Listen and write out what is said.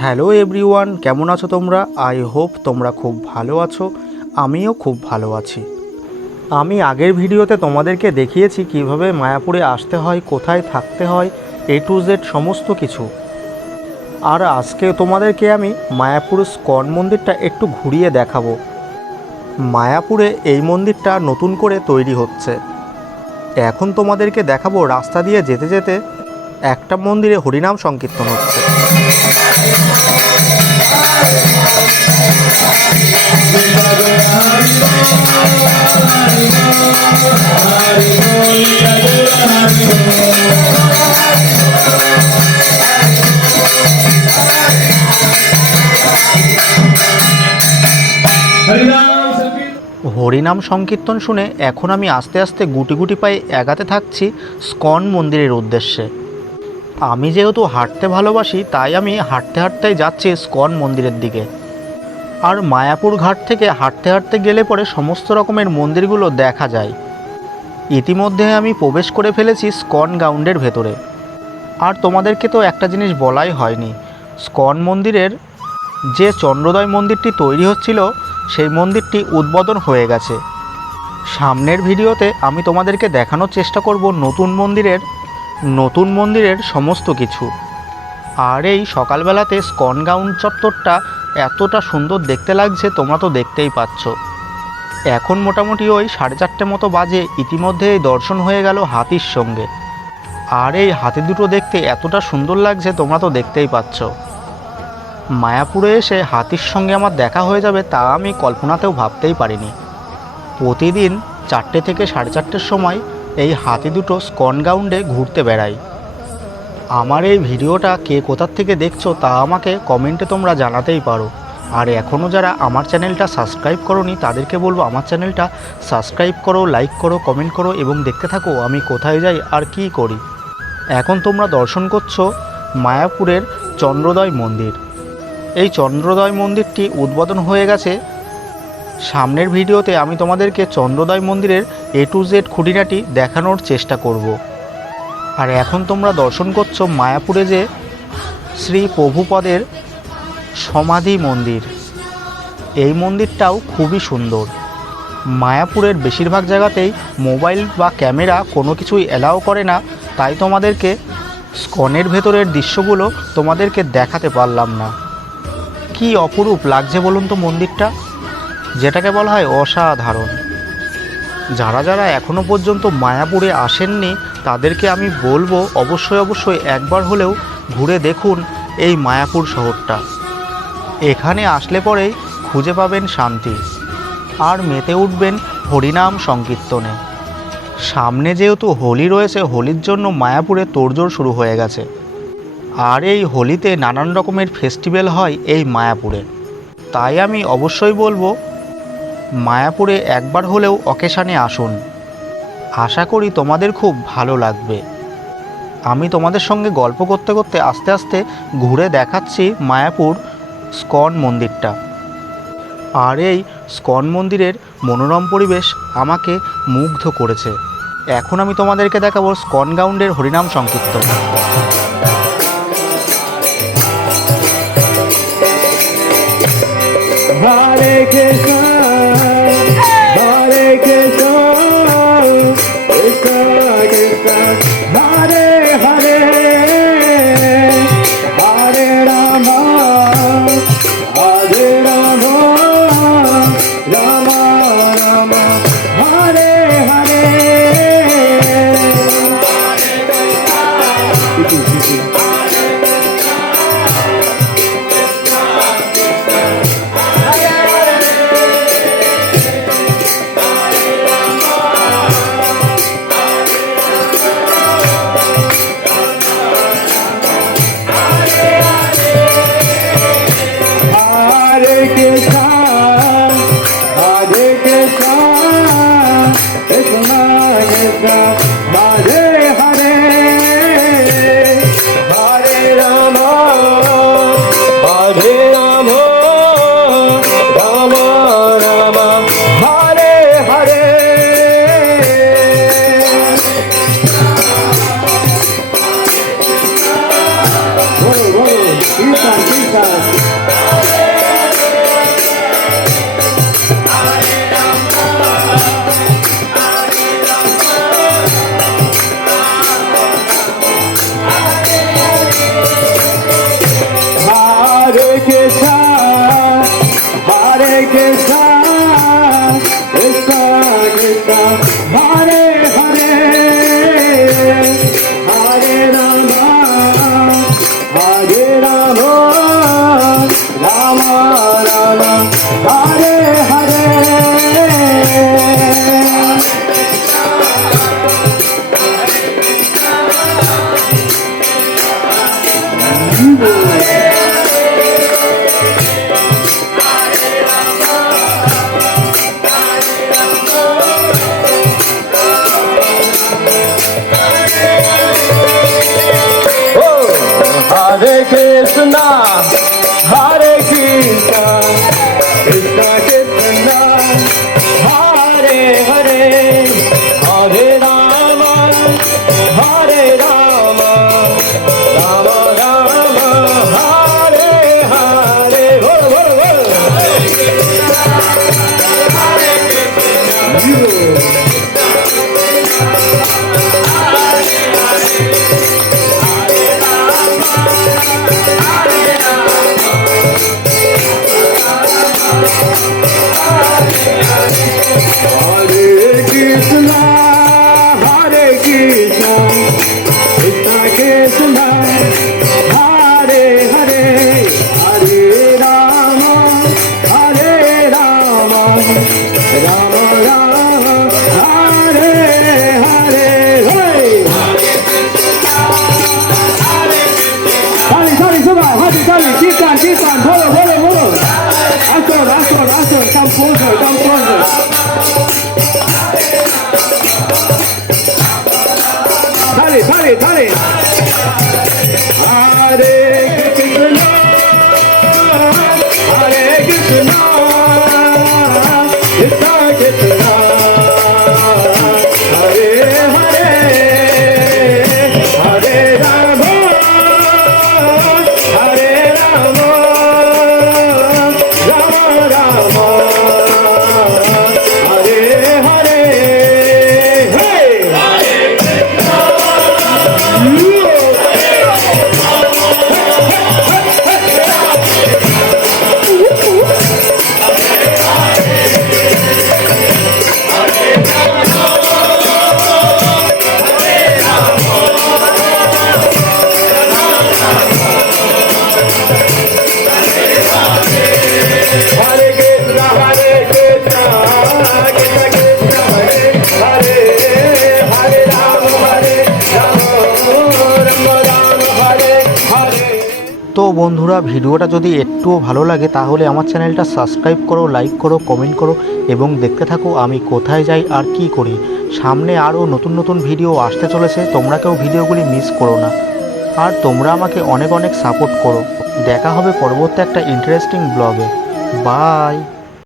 Hello everyone, কেমন আছো তোমরা? আই হোপ তোমরা খুব ভালো আছো। আমিও খুব ভালো আছি। আমি আগের ভিডিওতে তোমাদেরকে দেখিয়েছি কীভাবে মায়াপুরে আসতে হয়, কোথায় থাকতে হয় এ টু জেড সমস্ত কিছু। আর আজকে তোমাদেরকে আমি মায়াপুর স্কন মন্দিরটা একটু ঘুরিয়ে দেখাবো। মায়াপুরে এই মন্দিরটা নতুন করে তৈরি হচ্ছে। এখন তোমাদেরকে দেখাবো রাস্তা দিয়ে যেতে যেতে একটা মন্দিরে হরিনাম সংকীর্তন হচ্ছে। হরিনাম সংকীর্তন শুনে এখন আমি আস্তে আস্তে গুটি গুটি পায়ে এগাতে থাকছি স্কন মন্দিরের উদ্দেশ্যে। আমি যেহেতু হাঁটতে ভালোবাসি, তাই আমি হাঁটতে হাঁটতেই যাচ্ছি স্কন মন্দিরের দিকে। আর মায়াপুর ঘাট থেকে হাঁটতে হাঁটতে গেলে পরে সমস্ত রকমের মন্দিরগুলো দেখা যায়। ইতিমধ্যে আমি প্রবেশ করে ফেলেছি স্কন গ্রাউন্ডের ভেতরে। আর তোমাদেরকে তো একটা জিনিস বলাই হয়নি, স্কন মন্দিরের যে চন্দ্রোদয় মন্দিরটি তৈরি হচ্ছিল, সেই মন্দিরটি উদ্বোধন হয়ে গেছে। সামনের ভিডিওতে আমি তোমাদেরকে দেখানোর চেষ্টা করব নতুন মন্দিরের নতুন মন্দিরের সমস্ত কিছু। আর এই সকালবেলাতে স্কন গ্রাউন্ড চত্বরটা এতটা সুন্দর দেখতে লাগছে তোমরা তো দেখতেই পাচ্ছ। এখন মোটামুটি ওই সাড়ে চারটে মতো বাজে, ইতিমধ্যে দর্শন হয়ে গেল হাতির সঙ্গে। আর এই হাতি দুটো দেখতে এতটা সুন্দর লাগছে তোমরা তো দেখতেই পাচ্ছ। মায়াপুরে এসে হাতির সঙ্গে আমার দেখা হয়ে যাবে তা আমি কল্পনাতেও ভাবতেই পারিনি। প্রতিদিন চারটে থেকে সাড়ে চারটের সময় এই হাতি দুটো স্কন গ্রাউন্ডে ঘুরতে বেড়ায়। আমার এই ভিডিওটা কে কোথার থেকে দেখছ তা আমাকে কমেন্টে তোমরা জানাতেই পারো। আর এখনও যারা আমার চ্যানেলটা সাবস্ক্রাইব করোনি, তাদেরকে বলব আমার চ্যানেলটা সাবস্ক্রাইব করো, লাইক করো, কমেন্ট করো এবং দেখতে থাকো আমি কোথায় যাই আর কি করি। এখন তোমরা দর্শন করছ মায়াপুরের চন্দ্রোদয় মন্দির। এই চন্দ্রোদয় মন্দিরটি উদ্বোধন হয়ে গেছে সামনের ভিডিওতে আমি তোমাদেরকে চন্দ্রোদয় মন্দিরের এ টু জেড খুঁটিনাটি দেখানোর চেষ্টা করব। আর এখন তোমরা দর্শন করছ মায়াপুরে যে শ্রী প্রভুপদের সমাধি মন্দির। এই মন্দিরটাও খুবই সুন্দর। মায়াপুরের বেশিরভাগ জায়গাতেই মোবাইল বা ক্যামেরা কোনো কিছুই অ্যালাও করে না, তাই তোমাদেরকে স্কনের ভেতরের দৃশ্যগুলো তোমাদেরকে দেখাতে পারলাম না। কি অপরূপ লাগছে বলুন তো মন্দিরটা? যেটাকে বলা হয় অসাধারণ। যারা যারা এখনও পর্যন্ত মায়াপুরে আসেননি, তাদেরকে আমি বলব অবশ্যই অবশ্যই একবার হলেও ঘুরে দেখুন এই মায়াপুর শহরটা। এখানে আসলে পরেই খুঁজে পাবেন শান্তি আর মেতে উঠবেন হরিনাম সংকীর্তনে। সামনে যেহেতু হোলি রয়েছে, হোলির জন্য মায়াপুরে তোড়জোড় শুরু হয়ে গেছে। আর এই হোলিতে নানান রকমের ফেস্টিভ্যাল হয় এই মায়াপুরে। তাই আমি অবশ্যই বলব মায়াপুরে একবার হলেও অকেশানে আসুন। আশা করি তোমাদের খুব ভালো লাগবে। আমি তোমাদের সঙ্গে গল্প করতে করতে আস্তে আস্তে ঘুরে দেখাচ্ছি মায়াপুর স্কন মন্দিরটা। আর এই স্কন মন্দিরের মনোরম পরিবেশ আমাকে মুগ্ধ করেছে। এখন আমি তোমাদেরকে দেখাবো স্কন গ্রাউন্ডের হরিনাম সংকীর্তন। Hare Krishna, you. Kirtan, kirtan, bolo, bolo, bolo. Astor, astor, astor, come closer, come closer. Dale, dale, dale. Hare বন্ধুরা, ভিডিওটা যদি একটুও ভালো লাগে, তাহলে আমার চ্যানেলটা সাবস্ক্রাইব করো লাইক করো কমেন্ট করো, এবং দেখতে থাকো আমি কোথায় যাই আর কি করি। সামনে আরও নতুন নতুন ভিডিও আসতে চলেছে, তোমরা কেউ ভিডিওগুলি মিস করো না। আর তোমরা আমাকে অনেক অনেক সাপোর্ট করো। দেখা হবে পরবর্তী একটা ইন্টারেস্টিং ব্লগে বাই